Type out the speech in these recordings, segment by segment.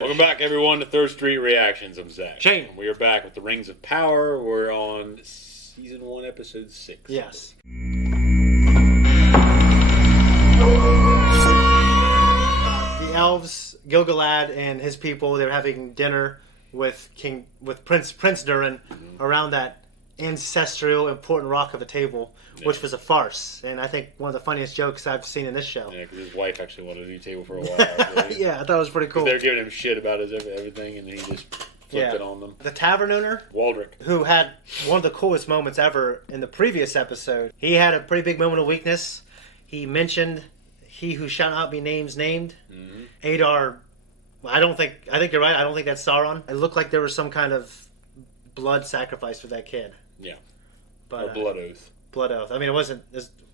Welcome back, everyone, to Third Street Reactions. I'm Zach. Shane. We are back with the Rings of Power. We're on Season 1, Episode 6. Yes. The elves, Gil-galad and his people, they were having dinner with Prince Durin around that ancestral important rock of a table, which was a farce. And I think one of the funniest jokes I've seen in this show. Yeah, because his wife actually wanted a new table for a while. Yeah, I thought it was pretty cool. They were giving him shit about his everything, and he just flipped it on them. The tavern owner, Waldrick, who had one of the coolest moments ever in the previous episode, he had a pretty big moment of weakness. He mentioned, "He who shall not be named." Adar, I think you're right. I don't think that's Sauron. It looked like there was some kind of blood sacrifice for that kid. Yeah. But, a blood oath. Blood oath. I mean, it wasn't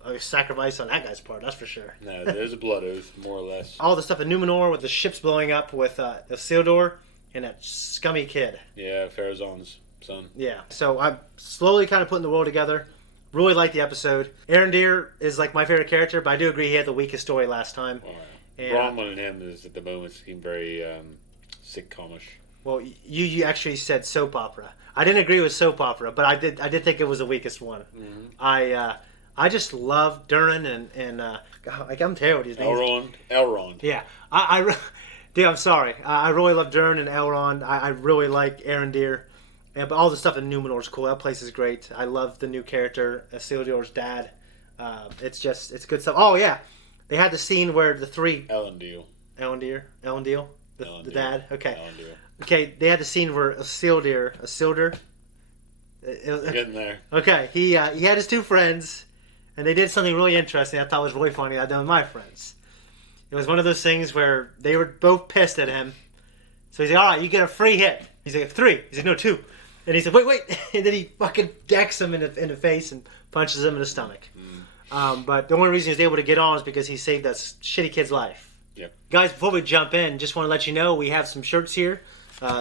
a sacrifice on that guy's part, that's for sure. No, there's a blood oath, more or less. All the stuff in Numenor with the ships blowing up with Isildur and that scummy kid. Yeah, Farazan's son. Yeah. So I'm slowly kind of putting the world together. Really like the episode. Arondir is like my favorite character, but I do agree he had the weakest story last time. All right. And, Bronwyn and him is at the moment seem very sitcomish. Well, you actually said soap opera. I didn't agree with soap opera, but I did think it was the weakest one. Mm-hmm. I just love Durin and I'm terrible with these names. Elrond. Yeah, dude, I'm sorry. I really love Durin and Elrond. I really like Arondir. But all the stuff in Numenor is cool. That place is great. I love the new character, Isildur's dad. It's good stuff. Oh yeah, they had the scene where the three Elendil, the dad. Okay. Elendil. Okay, they had the scene where Isildur. Getting there. Okay, he had his two friends, and they did something really interesting. I thought was really funny. I'd done with my friends. It was one of those things where they were both pissed at him. So he's like, "All right, you get a free hit." He's like, "3." He's like, "No, 2." And he said, "Wait," and then he fucking decks him in the face and punches him in the stomach. But the only reason he was able to get on is because he saved that shitty kid's life. Yep. Guys, before we jump in, just want to let you know we have some shirts here.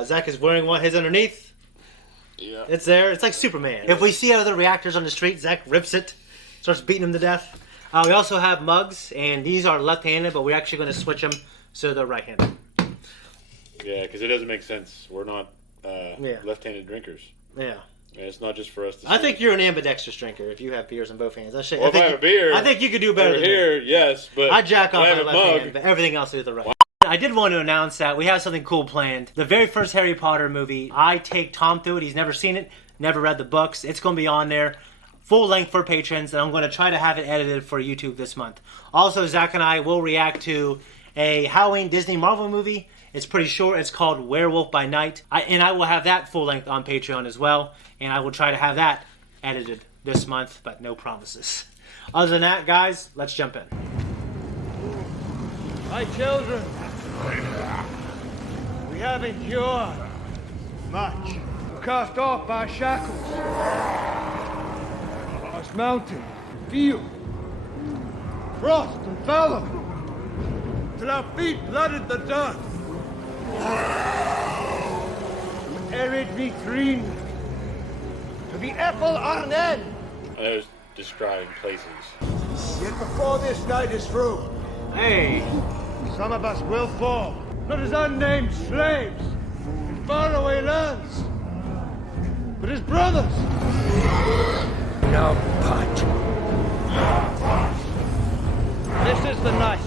Zach is wearing one. His underneath. Yeah. It's there. It's like Superman. If we see other reactors on the street, Zach rips it, starts beating them to death. We also have mugs, and these are left-handed, but we're actually going to switch them so they're right-handed. Yeah, because it doesn't make sense. We're not left-handed drinkers. Yeah. And it's not just for us to I think you're an ambidextrous drinker if you have beers in both hands. Well, if I have a beer, I think you could do better than here, me. yes, but I jack off I have my a left mug. hand, but everything else is the right. I did want to announce that we have something cool planned. The very first Harry Potter movie, I take Tom through it. He's never seen it, never read the books. It's going to be on there, full length for patrons, and I'm going to try to have it edited for YouTube this month. Also, Zach and I will react to a Halloween Disney Marvel movie. It's pretty short. It's called Werewolf by Night. I will have that full length on Patreon as well, and I will try to have that edited this month, but no promises. Other than that, guys, let's jump in. My children, we have endured much. We cast off our shackles. Across mountain, field, frost and fallow, till our feet blooded the dust. We arid me green to the Ethel Arnen. I was describing places. Yet before this night is through, Hey! some of us will fall, not as unnamed slaves in faraway lands, but as brothers. Now, Pat. This is the night.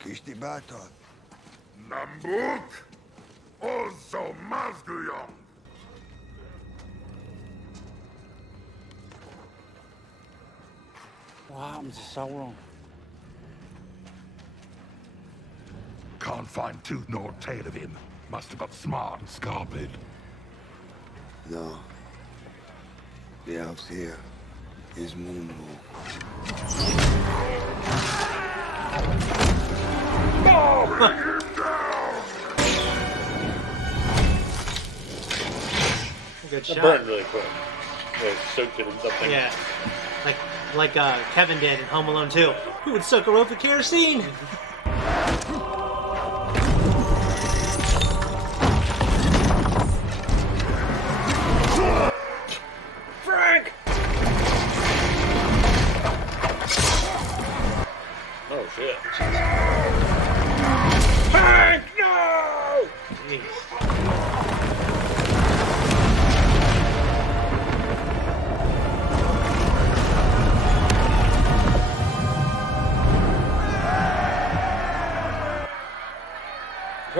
Kishti Baton. Nambuk, also Mazguyong. What happened to Sauron? Can't find tooth nor tail of him. Must have got smart and scarped. No. The elves here is Moon. Good It shot. burned really quick. It soaked it in something. Yeah. Like Kevin did in Home Alone 2. Who would soak a rope with kerosene? Frank!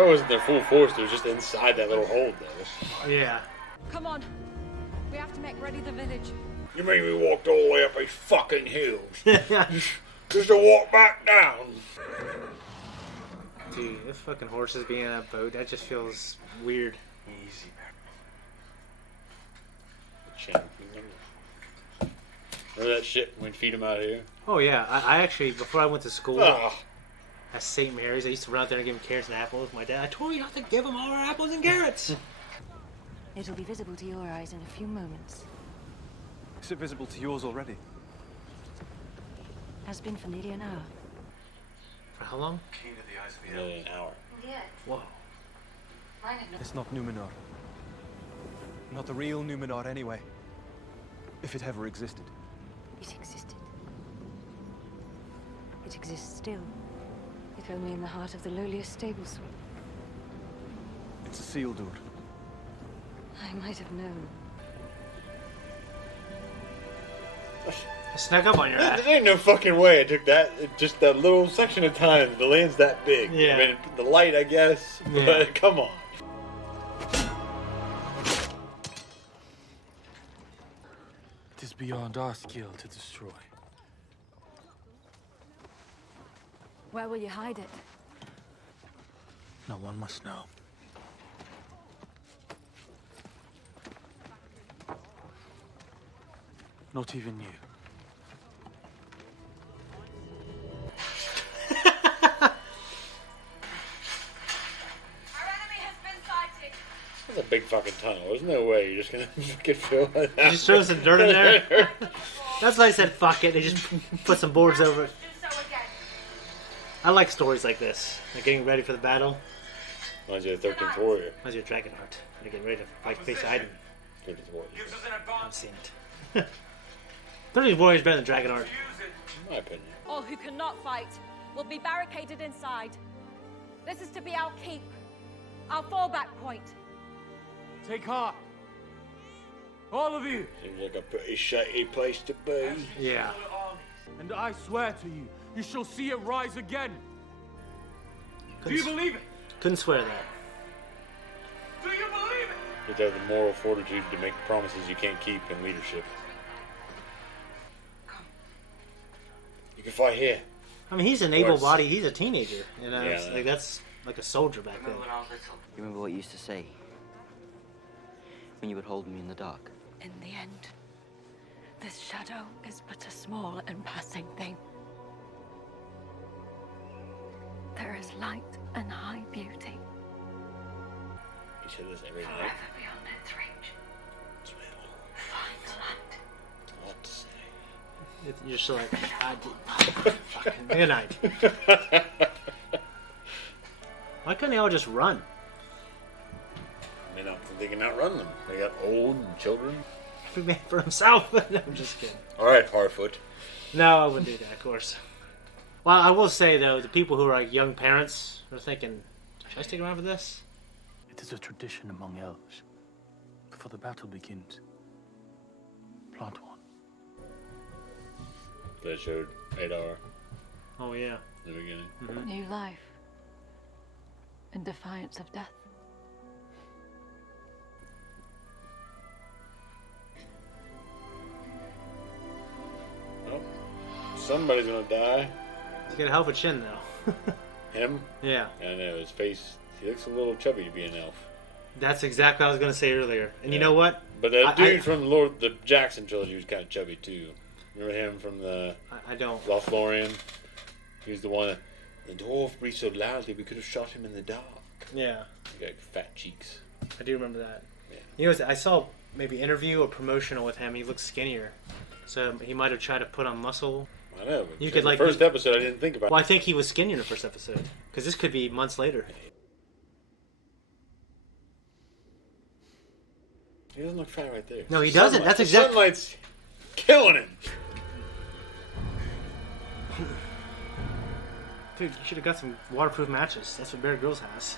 probably wasn't their full force. It was just inside that little hole, though. Yeah. Come on. We have to make ready the village. You mean we walked all the way up these fucking hills? just to walk back down? Dude, this fucking horses being on that boat, that just feels weird. Easy, man. Remember that shit when we feed them out here? Oh yeah, I actually, before I went to school Ah. at St. Mary's, I used to run out there and give them carrots and apples. My dad, I told you not to give them all our apples and carrots. It'll be visible to your eyes in a few moments. Is it visible to yours already? Has been for nearly an hour. For how long? Keen to the eyes of the Nearly an hour. Whoa. It's not Numenor. Not the real Numenor anyway. If it ever existed. It existed. It exists still. If only in the heart of the lowliest stable sweep. It's a seal door. I might have known. I snuck up on your ass. There ain't no fucking way I took that. Just that little section of time. The land's that big. Yeah. I mean, the light, I guess. Yeah. But come on. It is beyond our skill to destroy. Where will you hide it? No one must know. Not even you. That's a big fucking tunnel. There's no way you're just gonna fucking fill it out. You just throw some dirt in there. That's why I said fuck it. They just put some boards over it. I like stories like this. Like getting ready for the battle. Reminds you of 13th Warrior. Reminds you of Dragonheart. They're getting ready to fight face Idun. 13th Warrior. I haven't seen it. 13th Warrior is better than Dragonheart. In my opinion. All who cannot fight will be barricaded inside. This is to be our keep, our fallback point. Take heart. All of you. Seems like a pretty shitty place to be. Yeah. And I swear to you, you shall see it rise again. Do you believe it? Couldn't swear that. Do you believe it? You have to have the moral fortitude to make promises you can't keep in leadership. You can fight here. I mean, he's an able-bodied. He's a teenager. You know, Yeah, it's like that's like a soldier back then. You remember what you used to say? When you would hold me in the dark? In the end, this shadow is but a small and passing thing. There is light and high beauty. You said this every night. Forever beyond its reach. Find the light. What to say? You're just like, good night. Why couldn't they all just run? They can outrun them. They got old and children. Every man for himself. No, I'm just kidding. All right, Harfoot. No, I wouldn't do that, of course. Well, I will say, though, the people who are like young parents are thinking, should I stick around for this? It is a tradition among elves. Before the battle begins, plant one. They showed Adar Oh, yeah. in the beginning. Mm-hmm. New life. In defiance of death. Well, somebody's gonna die. He's got a hell of a chin, though. Him? Yeah. I know, his face, he looks a little chubby to be an elf. That's exactly what I was going to say earlier. And you know what? But that dude from the Jackson trilogy was kind of chubby, too. Remember him from the I don't. Lothlorien? He was the one that, the dwarf breathed so loudly we could have shot him in the dark. Yeah. He got fat cheeks. I do remember that. Yeah. You know, I saw maybe interview or promotional with him. He looked skinnier. So he might have tried to put on muscle. I know. But You could, the like, first episode, I didn't think about Well, it. I think he was skinnier in the first episode. Because this could be months later. He doesn't look fat right there. No, he doesn't. That's The exactly. sunlight's killing him. Dude, you should have got some waterproof matches. That's what Bear Grylls has.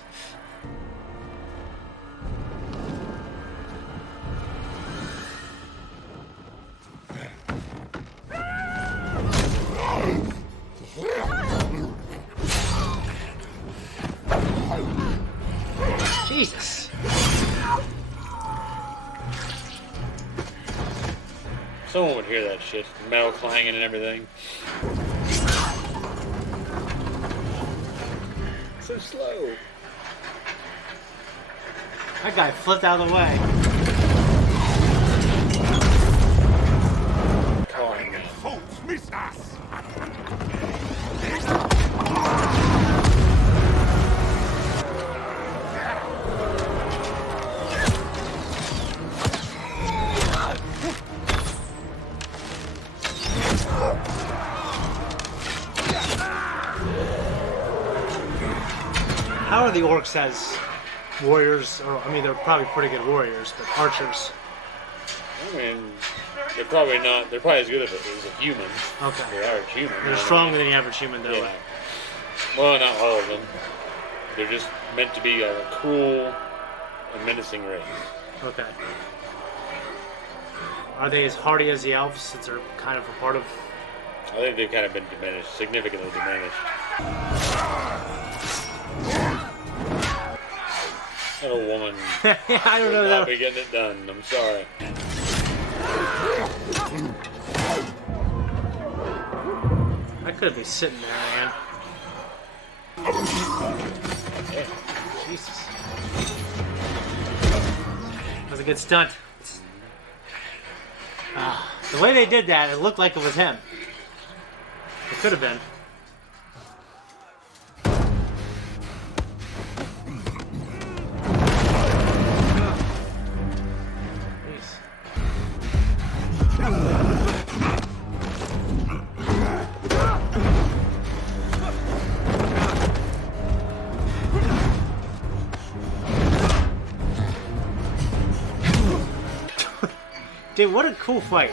Jesus. Someone would hear that shit. Metal clanging and everything. So slow. That guy flipped out of the way. Calling me. Folks, miss us! How are the orcs as warriors? Or I mean, they're probably pretty good warriors, but archers. I mean, they're probably not. They're probably as good as a human. Okay. They are human. They're stronger than the average human, though. Yeah. Well, not all of them. They're just meant to be a cruel and menacing race. Okay. Are they as hardy as the elves, since they're kind of a part of? I think they've kind of been diminished, significantly diminished. That old woman. I don't know. Not be getting it done. I'm sorry. I could be sitting there, man. Yeah. Jesus. That was a good stunt. The way they did that, it looked like it was him. It could have been. Dude, what a cool fight.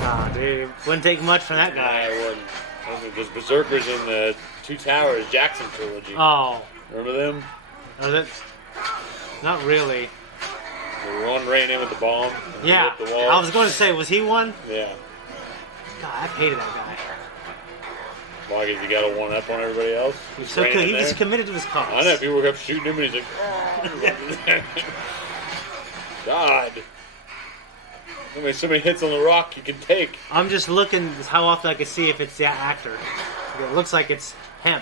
Ah, dude. Wouldn't take much from that guy. I wouldn't. There's Berserkers in the Two Towers Jackson trilogy. Oh. Remember them? Was it? Not really. The one ran in with the bomb. Yeah. The wall. I was going to say, was he one? Yeah. God, I hated that guy. Why? Because he got a one up on everybody else. He's so good. He was committed to his cause. I know. People kept shooting him, and he's like, oh. God. I mean, so many hits on the rock you can take. I'm just looking how often I can see if it's that actor. It looks like it's him.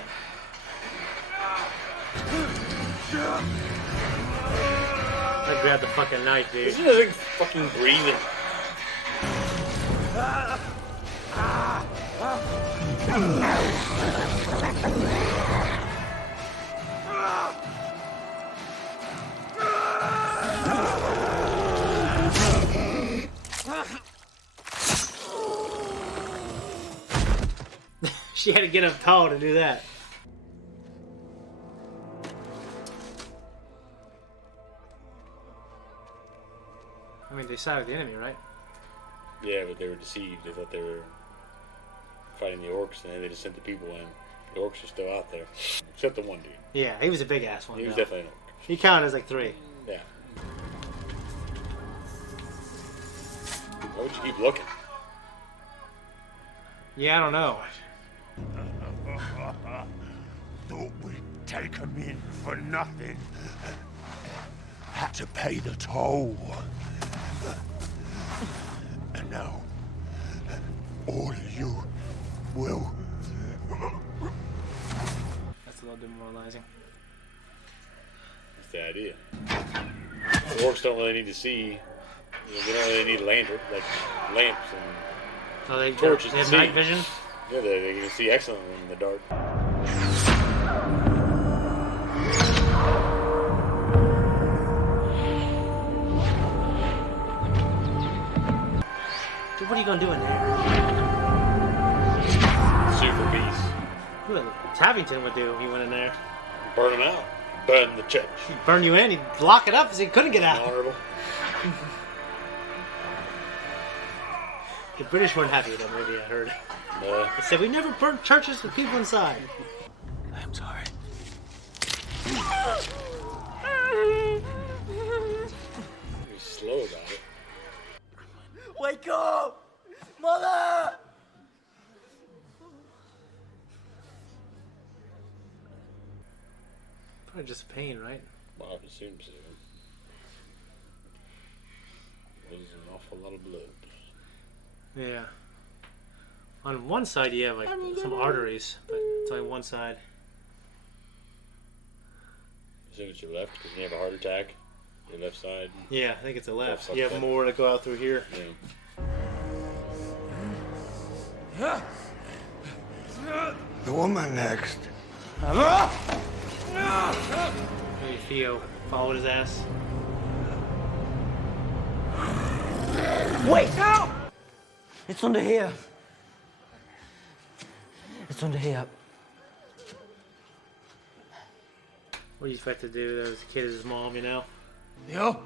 I grabbed the fucking knife, dude. This isn't fucking breathing. She had to get up tall to do that. I mean, they sided with the enemy, right? Yeah, but they were deceived. They thought they were fighting the orcs, and then they just sent the people in. The orcs are still out there. Except the one dude. Yeah, he was a big ass one. He was though. definitely an orc. He counted as like 3. Yeah. Why would you keep looking? Yeah, I don't know. Thought we'd take him in for nothing. Had to pay the toll. And now, all of you will. That's a little demoralizing. That's the idea. The orcs don't really need to see. You know, they don't really need lantern, like lamps and torches. They have to see. night vision? Yeah, they can see excellently in the dark. Dude, what are you gonna do in there? Super beast. What Tabington would do if he went in there. Burn them out. Burn the church. He'd burn you in, he'd lock it up so he couldn't get out. Honorable. The British weren't happy with that movie, I heard. No. They said, we never burnt churches with people inside. I'm sorry. He's slow about it. Wake up! Mother! Probably just pain, right? Well, I assume so. There's an awful lot of blood. Yeah. On one side, you have like some arteries, but it's only one side. Assume it's your left because you have a heart attack. Your left side. Yeah, I think it's the left. Left You have side. more to go out through here. Yeah. The woman next. Maybe Theo followed his ass. Wait! No! It's under here. It's under here. What do you expect to do? That was a kid as his mom, you know? Yo!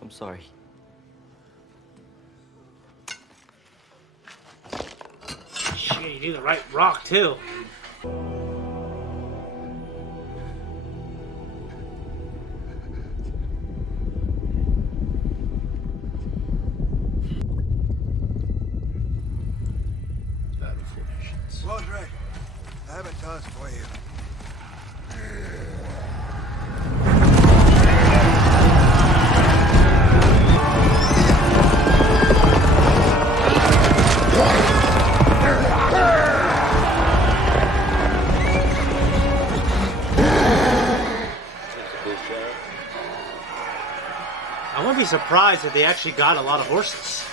I'm sorry. Shit, you do the right rock, too. Battle formations. Roderick, I have a task for you. I wouldn't be surprised if they actually got a lot of horses.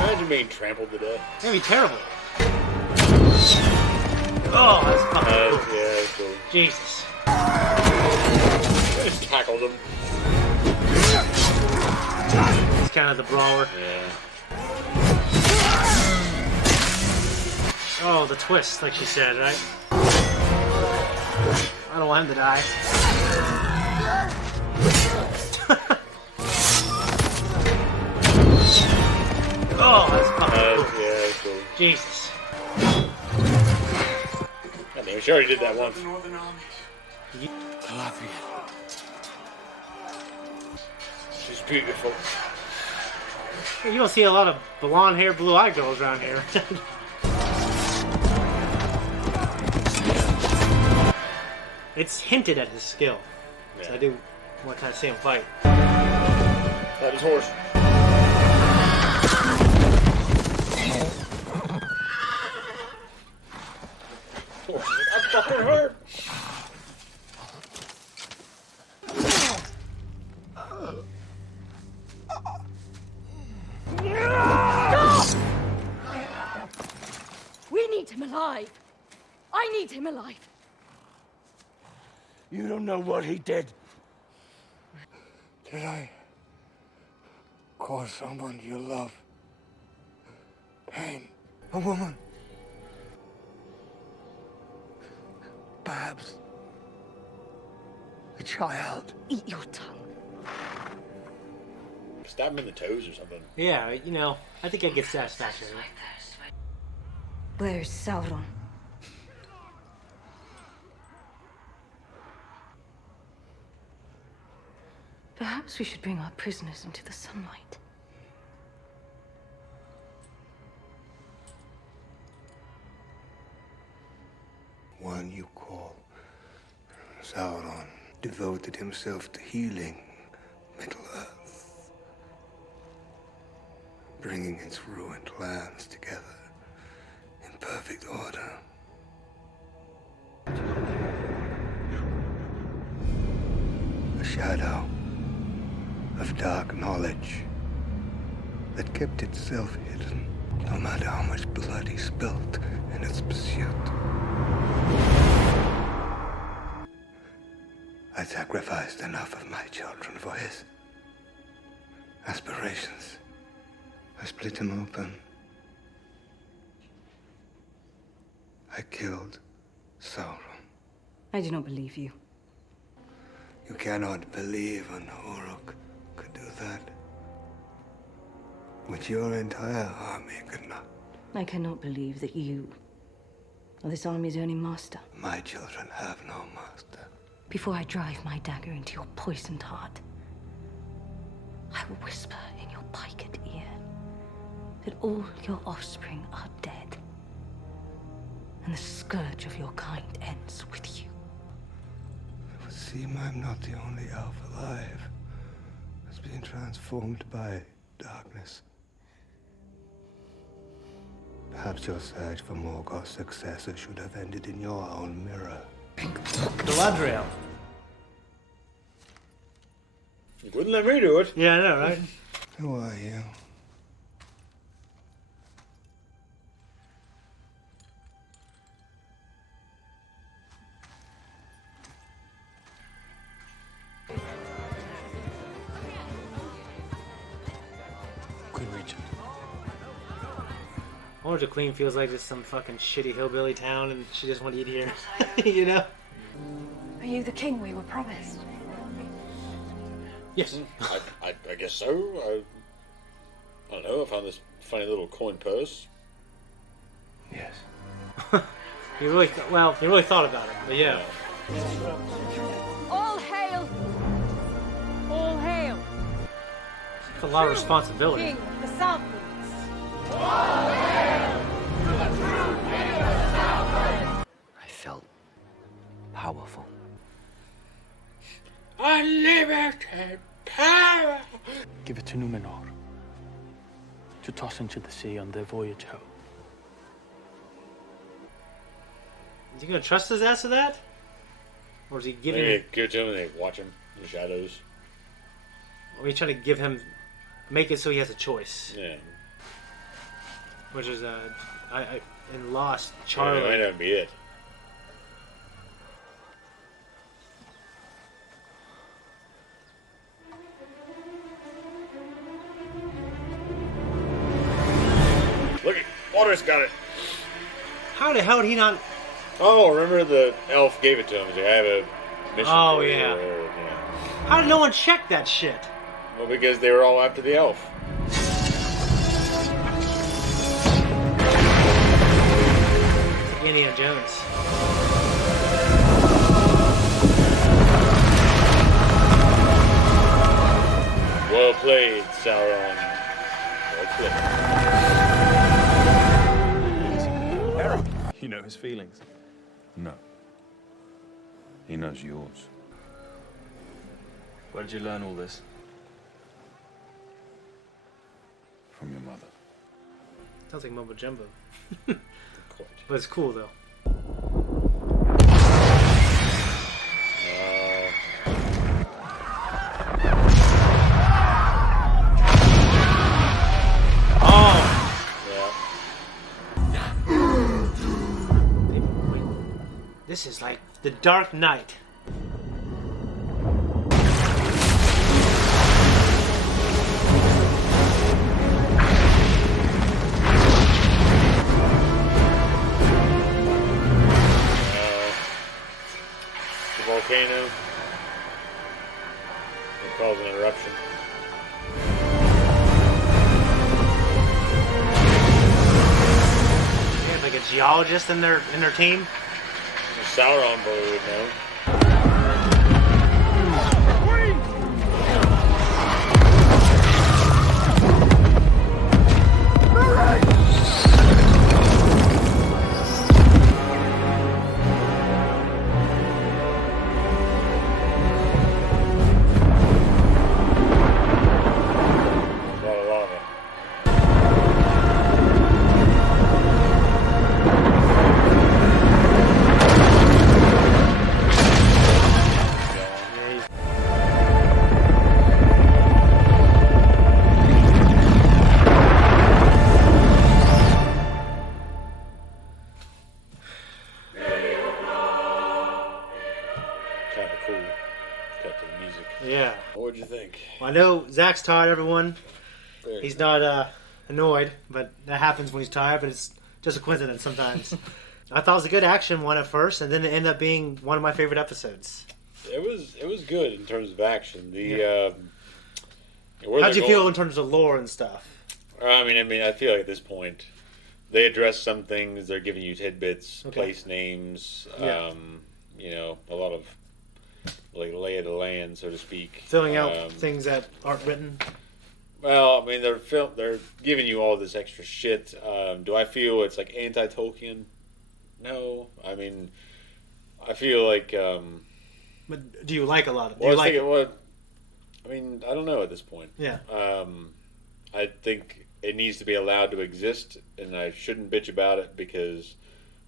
Imagine being trampled to death. That'd be terrible. Oh, that's fucking cool. Yeah, that's cool. Jesus. I just tackled him. He's kind of the brawler. Yeah. Oh, the twist, like she said, right? I don't want him to die. Oh, that's fucking cool. Yeah, that's cool. Jesus. God damn, she already did that once. She's beautiful. You don't see a lot of blonde hair, blue eyed girls around here. It's hinted at his skill. Yeah. So I do want to kind of see him fight. That is horse. Horse. I'm fucking hurt. We need him alive. I need him alive. You don't know what he did. Did I cause someone you love pain? A woman? Perhaps a child? Eat your tongue. Stab him in the toes or something. Yeah, you know, I think I get satisfaction. Where's Sauron? Perhaps we should bring our prisoners into the sunlight. One you call Sauron devoted himself to healing Middle-earth, bringing its ruined lands together in perfect order. A shadow of dark knowledge that kept itself hidden, no matter how much blood he spilt in its pursuit. I sacrificed enough of my children for his aspirations. I split him open. I killed Sauron. I do not believe you. You cannot believe an Uruk could do that. Which your entire army could not. I cannot believe that you are this army's only master. My children have no master. Before I drive my dagger into your poisoned heart, I will whisper in your pike at ear that all your offspring are dead, and the scourge of your kind ends with you. It would seem I'm not the only elf alive that's being transformed by darkness. Perhaps your search for Morgoth's successor should have ended in your own mirror. Galadriel. You wouldn't let me do it. Yeah, I know, right? Who are you? Queen Regent. I wonder if the Queen feels like it's some fucking shitty hillbilly town and she just want to eat here. You know? Are you the king we were promised? Yes. I guess so. I don't know. I found this funny little coin purse. Yes. You really thought about it, but yeah. All hail! All hail! It's a lot of responsibility. King of the Southlands! I felt powerful. Unlimited power! Give it to Numenor to toss into the sea on their voyage home. You gonna trust his ass with that? Or is he giving Maybe give it to him and they watch him in the shadows. Or are you trying to give him, make it so he has a choice? Yeah. Which is, in Lost, Yeah, Charlie. that might not be it. Look, Water's got it. How the hell did he not? Oh, remember the elf gave it to him. He's like, I have a mission. Oh, for you, yeah. or, How did no one check that shit? Well, because they were all after the elf. It's like Indiana Jones. Well played, Sauron. Well played. You know his feelings. No. He knows yours. Where did you learn all this? From your mother. Sounds like mumbo jumbo. But it's cool though. This is like the Dark Knight. The volcano. It caused an eruption. They have like a geologist in their team. Sauron probably would know. Yeah. What'd you think? Well, I know Zach's tired, everyone. Very He's not annoyed, but that happens when he's tired, but it's just a coincidence sometimes. I thought it was a good action one at first, and then it ended up being one of my favorite episodes. It was good in terms of action. How'd you feel in terms of lore and stuff? I mean, I feel like at this point, they address some things. They're giving you tidbits, Okay. place names, Yeah. a lot of like lay of the land, so to speak. Filling out things that aren't written. Well, I mean, they're giving you all this extra shit. Do I feel it's like anti-Tolkien? No. I mean, I feel like. But do you like a lot of? Well, I was thinking, well, I mean, I don't know at this point. Yeah. I think it needs to be allowed to exist, and I shouldn't bitch about it because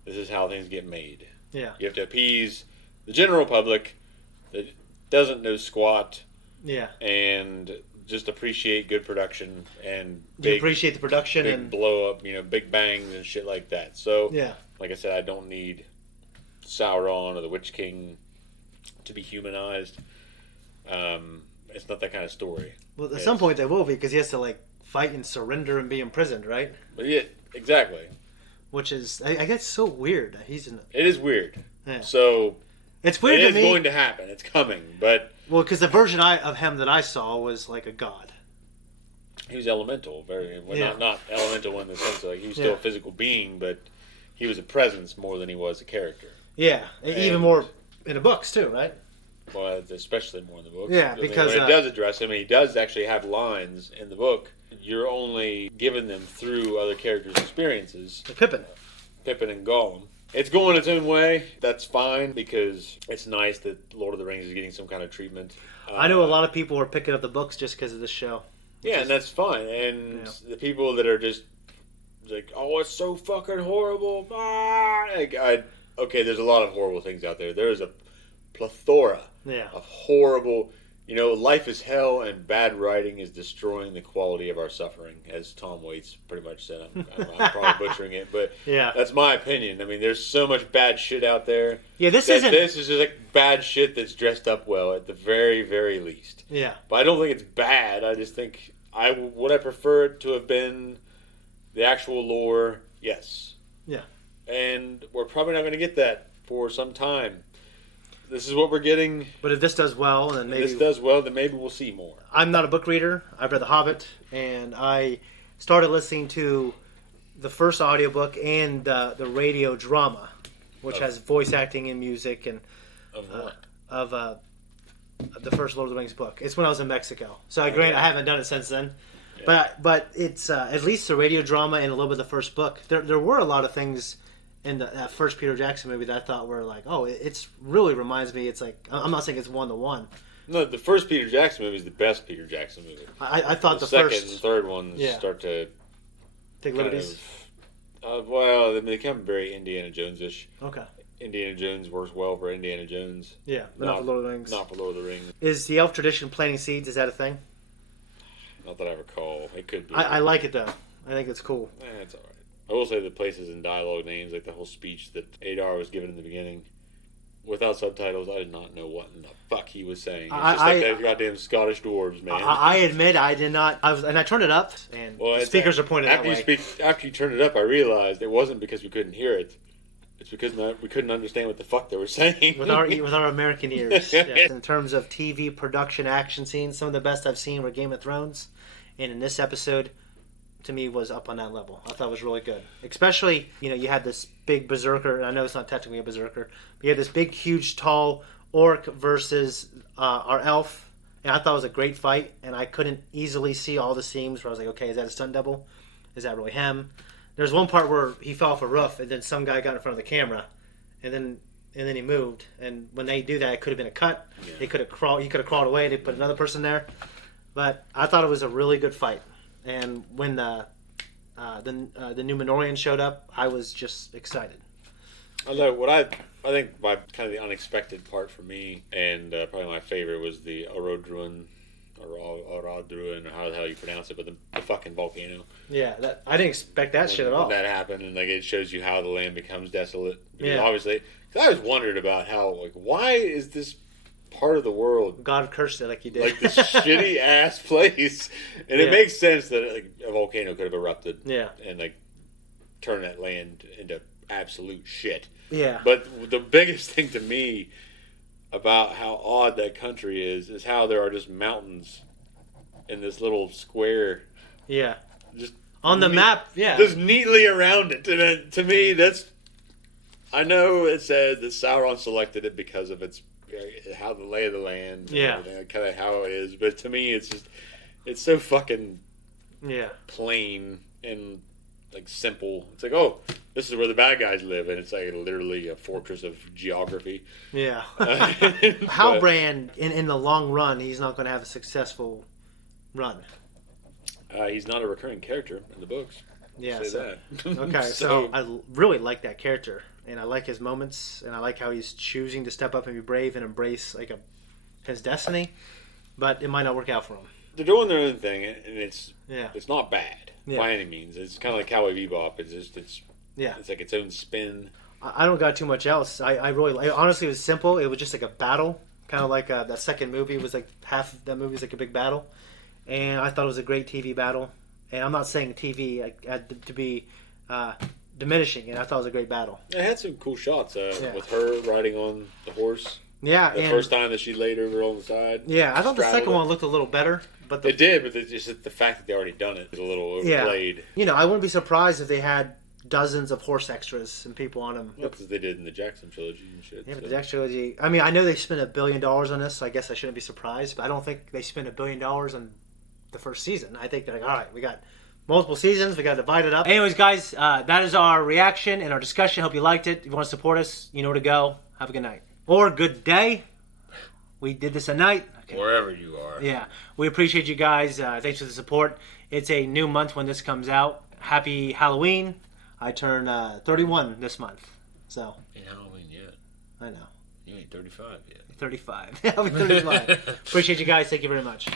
this is how things get made. Yeah. You have to appease the general public that doesn't know squat. Yeah. And just appreciate good production and you appreciate the production big and blow up, big bangs and shit like that. So, yeah. Like I said, I don't need Sauron or the Witch King to be humanized. It's not that kind of story. Well, at some point they will be because he has to like fight and surrender and be imprisoned, right? But yeah, exactly. Which is, I guess, so weird. It is weird. Yeah. So it's weird. It is going to happen. It's coming, but well, because the version of him that I saw was like a god. He was elemental, not elemental in the sense of like he was still a physical being, but he was a presence more than he was a character. Yeah, even more in the books too, right? Well, especially more in the books. Yeah, because when it does address him, he does actually have lines in the book. You're only given them through other characters' experiences. Pippin and Gollum. It's going its own way. That's fine because it's nice that Lord of the Rings is getting some kind of treatment. I know a lot of people are picking up the books just because of this show. Yeah, and that's fine. And the people that are just like, oh, it's so fucking horrible. Okay, there's a lot of horrible things out there. There is a plethora of horrible. Life is hell, and bad writing is destroying the quality of our suffering, as Tom Waits pretty much said. I'm probably butchering it, but that's my opinion. I mean, there's so much bad shit out there. Yeah, this is just like bad shit that's dressed up well, at the very, very least. Yeah. But I don't think it's bad. I just think would I prefer it to have been the actual lore? Yes. Yeah. And we're probably not going to get that for some time. This is what we're getting. But if this does well, then maybe we'll see more. I'm not a book reader. I've read The Hobbit, and I started listening to the first audiobook and the radio drama, which has voice acting and music and of the first Lord of the Rings book. It's when I was in Mexico, so I haven't done it since then. Yeah. But it's at least the radio drama and a little bit of the first book. There were a lot of things in that first Peter Jackson movie that I thought were like, oh, it's really reminds me. It's like, I'm not saying it's 1-to-1. No, the first Peter Jackson movie is the best Peter Jackson movie. I thought the second first and third ones start to take liberties. They become very Indiana Jones-ish. Okay. Indiana Jones works well for Indiana Jones. Yeah, but not for Lord of the Rings. Not for Lord of the Rings. Is the elf tradition planting seeds? Is that a thing? Not that I recall. It could be. I like it though. I think it's cool. It's all right. I will say the places and dialogue names, like the whole speech that Adar was given in the beginning, without subtitles, I did not know what in the fuck he was saying. It's just like those goddamn Scottish dwarves, man. I admit I did not. I turned it up, and the speakers are pointed that way. After you turned it up, I realized it wasn't because we couldn't hear it. It's because we couldn't understand what the fuck they were saying. with our American ears. Yes. In terms of TV production action scenes, some of the best I've seen were Game of Thrones, and in this episode, to me, was up on that level. I thought it was really good. Especially, you had this big berserker, and I know it's not technically a berserker, but you had this big, huge, tall orc versus our elf, and I thought it was a great fight, and I couldn't easily see all the seams where I was like, okay, is that a stunt double? Is that really him? There's one part where he fell off a roof, and then some guy got in front of the camera, and then he moved. And when they do that, it could have been a cut. Yeah. He could have crawled away. They put another person there. But I thought it was a really good fight. And when the Numenorian showed up, I was just excited. Although what I think my kind of the unexpected part for me, and probably my favorite, was the Orodruin, or how the hell you pronounce it, but the fucking volcano. Yeah, I didn't expect that shit at all. When that happened, and it shows you how the land becomes desolate. Because obviously, because I was wondering about how, why is this part of the world God cursed it like he did, like this shitty ass place, and it makes sense that a volcano could have erupted, and turn that land into absolute shit. Yeah, but the biggest thing to me about how odd that country is how there are just mountains in this little square. Yeah. Just on the map, just neatly around it. And to me, I know it says that Sauron selected it because of its how the lay of the land, and kind of how it is. But to me, it's so fucking plain and like simple. It's like, oh, this is where the bad guys live, and it's like literally a fortress of geography. Yeah. But Halbrand, in the long run, he's not going to have a successful run. He's not a recurring character in the books. Yeah. Say that. Okay, so I really like that character, and I like his moments, and I like how he's choosing to step up and be brave and embrace like his destiny, but it might not work out for him. They're doing their own thing, and it's not bad Yeah. by any means. It's kind of like Cowboy Bebop. It's like its own spin. I don't got too much else. I really honestly, it was simple. It was just like a battle, kind of like that second movie was like half of that movie was like a big battle, and I thought it was a great TV battle. And I'm not saying TV to be diminishing it. I thought it was a great battle. It had some cool shots with her riding on the horse. Yeah, the first time that she laid over on the side. Yeah, I thought the second one looked a little better, but it did. But it's just the fact that they already done it is a little overplayed. Yeah. I wouldn't be surprised if they had dozens of horse extras and people on them. Well, because they did in the Jackson trilogy and shit. Yeah, but the Jackson trilogy. I mean, I know they spent $1 billion on this, so I guess I shouldn't be surprised. But I don't think they spent $1 billion on the first season. I think they're like, all right, we got multiple seasons. We got to divide it up. Anyways, guys, that is our reaction and our discussion. Hope you liked it. If you want to support us, you know where to go. Have a good night or good day. We did this at night. Okay. Wherever you are. Yeah, we appreciate you guys. Thanks for the support. It's a new month when this comes out. Happy Halloween. I turn 31 this month. So. Ain't Halloween yet. I know. You ain't 35 yet. 35. I'll be 35. Appreciate you guys. Thank you very much.